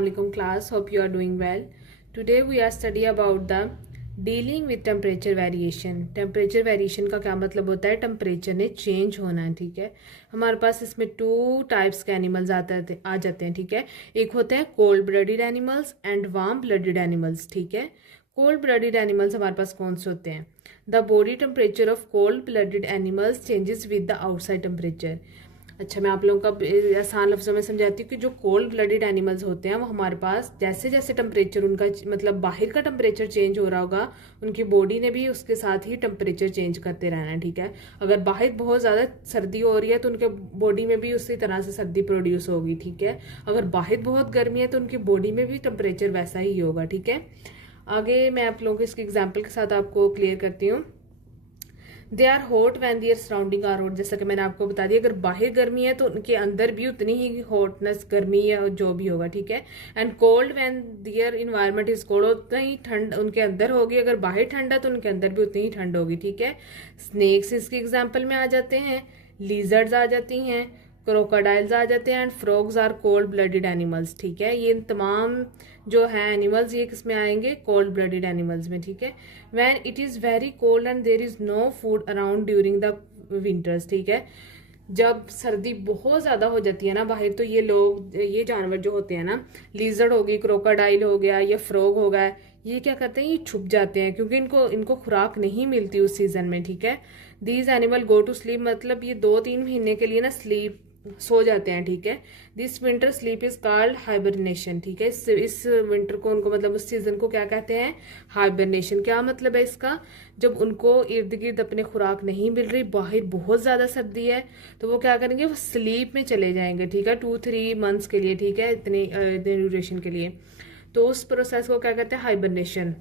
Assalamualaikum class. Hope you are doing well. Today we are study about the dealing with temperature variation. Temperature variation का क्या मतलब होता है? Temperature ने change होना है, ठीक है। हमारे पास इसमें 2 टाइप्स के एनिमल्स आ जाते हैं, ठीक है। एक होते हैं cold blooded animals and warm blooded animals, ठीक है। कोल्ड ब्लडेड एनिमल्स हमारे पास कौन से होते हैं? The body temperature of cold blooded animals changes with the outside temperature. अच्छा, मैं आप लोगों का आसान लफ्ज़ों में समझाती हूँ कि जो कोल्ड ब्लडेड एनिमल्स होते हैं वो हमारे पास जैसे जैसे टेम्परेचर उनका मतलब बाहर का टेम्परेचर चेंज हो रहा होगा, उनकी बॉडी ने भी उसके साथ ही टेम्परेचर चेंज करते रहना है, ठीक है। अगर बाहर बहुत ज़्यादा सर्दी हो रही है तो उनके बॉडी में भी उसी तरह से सर्दी प्रोड्यूस होगी, ठीक है। अगर बाहर बहुत गर्मी है तो उनकी बॉडी में भी टेम्परेचर वैसा ही होगा, ठीक है। आगे मैं आप लोगों को इसके एग्जाम्पल के साथ आपको क्लियर करती हूँ। They are hot when their surrounding are hot. जैसा कि मैंने आपको बता दिया, अगर बाहर गर्मी है तो उनके अंदर भी उतनी ही हॉटनेस गर्मी या जो भी होगा, ठीक है। And cold when their environment is cold, उतना ही ठंड उनके अंदर होगी। अगर बाहर ठंड है तो उनके अंदर भी उतनी ही ठंड होगी, ठीक है। स्नेक्स इसके एग्जाम्पल में आ जाते हैं, लिजर्ड्स आ जाती हैं, क्रोकोडाइल्स आ जाते हैं and frogs are cold blooded animals, ठीक है। ये तमाम जो है एनिमल्स ये किसमें आएंगे? कोल्ड ब्लडेड एनिमल्स में, ठीक है। When it is very cold and there is no food around during the winters, ठीक है। जब सर्दी बहुत ज़्यादा हो जाती है ना बाहर, तो ये जानवर जो होते हैं ना, लिजर्ड होगी, क्रोकोडाइल हो गया या फ्रॉग हो गया, ये क्या करते हैं? ये छुप जाते हैं क्योंकि इनको खुराक नहीं मिलती उस सीजन में, ठीक है। These animal go to sleep, मतलब ये 2-3 महीने के लिए ना सो जाते हैं, ठीक है। This winter sleep is called hibernation, ठीक है। इस विंटर को उनको मतलब उस सीजन को क्या कहते हैं? हाइबरनेशन। क्या मतलब है इसका? जब उनको इर्द गिर्द अपने खुराक नहीं मिल रही, बाहर बहुत ज्यादा सर्दी है, तो वो क्या करेंगे? वो स्लीप में चले जाएंगे, ठीक है, 2-3 मंथ्स के लिए, ठीक है, इतनी ड्यूरेशन के लिए। तो उस प्रोसेस को क्या कहते हैं? हाइबरनेशन।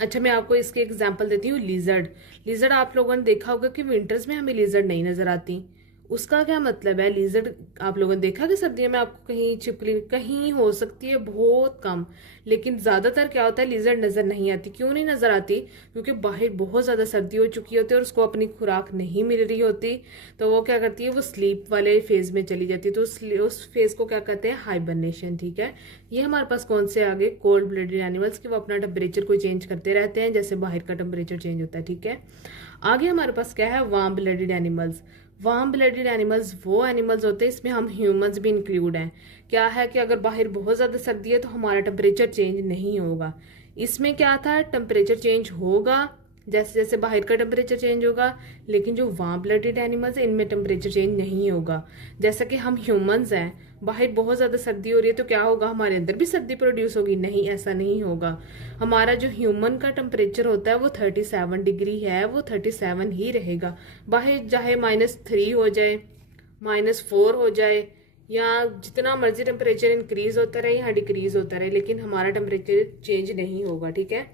अच्छा, मैं आपको इसके एग्जाम्पल देती हूँ। लिजर्ड आप लोगों ने देखा होगा कि विंटर्स में हमें लिजर्ड नहीं नजर आती। उसका क्या मतलब है? लिजर्ड आप लोगों ने देखा कि सर्दियों में आपको कहीं छिपकली कहीं हो सकती है, बहुत कम, लेकिन ज्यादातर क्या होता है? लिजर्ड नजर नहीं आती। क्यों नहीं नजर आती? क्योंकि बाहर बहुत ज्यादा सर्दी हो चुकी होती है और उसको अपनी खुराक नहीं मिल रही होती, तो वो क्या करती है? वो स्लीप वाले फेज में चली जाती है। तो उस फेज को क्या कहते हैं? हाइबरनेशन, ठीक है। ये हमारे पास कौन से आगे? कोल्ड ब्लडेड एनिमल्स की वो अपना टेम्परेचर को चेंज करते रहते हैं जैसे बाहर का टेम्परेचर चेंज होता है, ठीक है। आगे हमारे पास क्या है? Warm blooded animals. Warm blooded animals वो एनिमल्स होते हैं, इसमें हम ह्यूमंस भी इंक्लूड हैं। क्या है कि अगर बाहर बहुत ज़्यादा सर्दी है तो हमारा टेम्परेचर चेंज नहीं होगा। इसमें क्या था? टेम्परेचर चेंज होगा जैसे जैसे बाहर का टेम्परेचर चेंज होगा, लेकिन जो वार्म ब्लडेड एनिमल्स है इनमें टेम्परेचर चेंज नहीं होगा। जैसा कि हम ह्यूमंस हैं, बाहर बहुत ज़्यादा सर्दी हो रही है तो क्या होगा? हमारे अंदर भी सर्दी प्रोड्यूस होगी? नहीं, ऐसा नहीं होगा। हमारा जो ह्यूमन का टेम्परेचर होता है वो 37 डिग्री है, वो 37 ही रहेगा। बाहर चाहे -3 हो जाए, -4 हो जाए, या जितना मर्जी टेम्परेचर इंक्रीज होता रहे या डिक्रीज होता रहे, लेकिन हमारा टेम्परेचर चेंज नहीं होगा, ठीक है।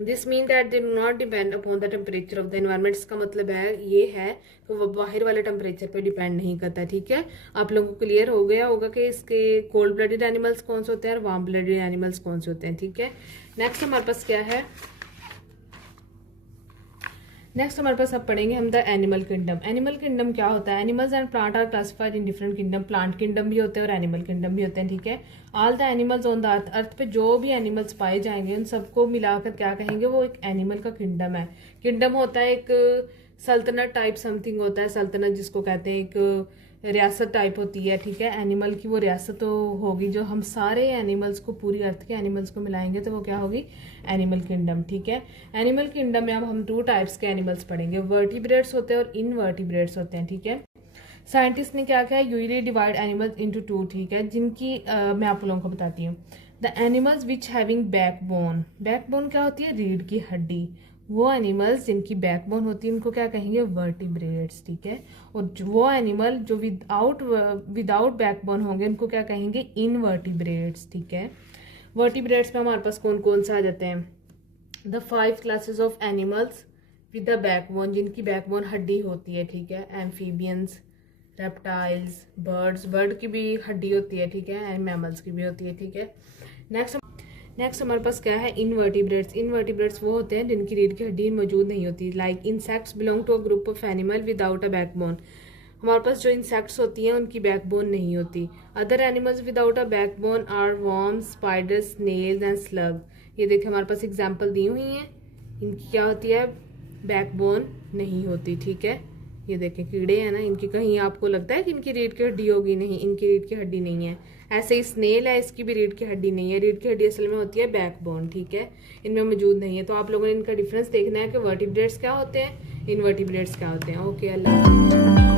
This mean that they do not depend upon the temperature of the environment. इसका मतलब ये है कि वो बाहर वाले टेम्परेचर पे डिपेंड नहीं करता, ठीक है। आप लोगों को क्लियर हो गया होगा कि इसके कोल्ड ब्लडेड एनिमल्स कौन से होते हैं और वार्म ब्लडेड एनिमल्स कौन से होते हैं, ठीक है। नेक्स्ट हमारे पास क्या है? नेक्स्ट हमारे पास अब पढ़ेंगे हम the animal kingdom. Animal kingdom क्या होता है? Animals and plant are classified in different kingdom. Plant kingdom भी होते हैं और एनिमल किंगडम भी होते हैं, ठीक है। All the animals on the earth, earth पे जो भी एनिमल्स पाए जाएंगे उन सबको मिलाकर क्या कहेंगे? वो एक एनिमल का किंगडम है। किंगडम होता है एक सल्तनत टाइप समथिंग होता है, सल्तनत जिसको कहते हैं, एक रियासत टाइप होती है, ठीक है। एनिमल की वो रियासत तो होगी, जो हम सारे एनिमल्स को, पूरी अर्थ के एनिमल्स को मिलाएंगे तो वो क्या होगी? एनिमल किंगडम, ठीक है। एनिमल किंगडम में अब हम 2 टाइप्स के एनिमल्स पढ़ेंगे। वर्टिब्रेट्स होते हैं और इनवर्टिब्रेट्स होते हैं, ठीक है। साइंटिस्ट ने क्या किया? यूजली डिवाइड एनिमल्स इनटू 2, ठीक है, जिनकी मैं आप लोगों को बताती हूँ। The animals which having backbone. Backbone क्या होती है? रीढ़ की हड्डी। वो एनिमल्स जिनकी बैकबोन होती है उनको क्या कहेंगे? वर्टिब्रेट्स, ठीक है। और वो एनिमल जो विदाउट बैकबोन होंगे उनको क्या कहेंगे? इनवर्टिब्रेट्स, ठीक है। वर्टिब्रेट्स में हमारे पास कौन कौन से आ जाते हैं? The 5 classes of animals with the backbone, जिनकी बैकबोन हड्डी होती है, ठीक है। एम्फीबियंस, रेप्टाइल्स, बर्ड की भी हड्डी होती है, ठीक है, एंड मैमल्स की भी होती है, ठीक है। नेक्स्ट हमारे पास क्या है? इनवर्टिब्रेट्स। इनवर्टिब्रेट्स वो होते हैं जिनकी रीढ़ की हड्डी मौजूद नहीं होती। Like insects belong to a group of animal without a backbone. हमारे पास जो इंसेक्ट्स होती हैं उनकी बैकबोन नहीं होती। Other animals without a backbone are worms, spiders, snails and slug. ये देखिए हमारे पास एग्जाम्पल दी हुई हैं, इनकी क्या होती है, बैकबोन नहीं होती। ठीक है, ये देखें कीड़े हैं ना, इनकी कहीं आपको लगता है कि इनकी रीढ़ की हड्डी होगी, नहीं, इनकी रीढ़ की हड्डी नहीं है। ऐसे ही स्नेल है, इसकी भी रीढ़ की हड्डी नहीं है। रीढ़ की हड्डी असल में होती है बैकबोन। ठीक है, इनमें मौजूद नहीं है। तो आप लोगों ने इनका डिफरेंस देखना है कि वर्टिब्रेट्स क्या होते हैं, इनवर्टिब्रेट्स क्या होते हैं। ओके, अल्लाह।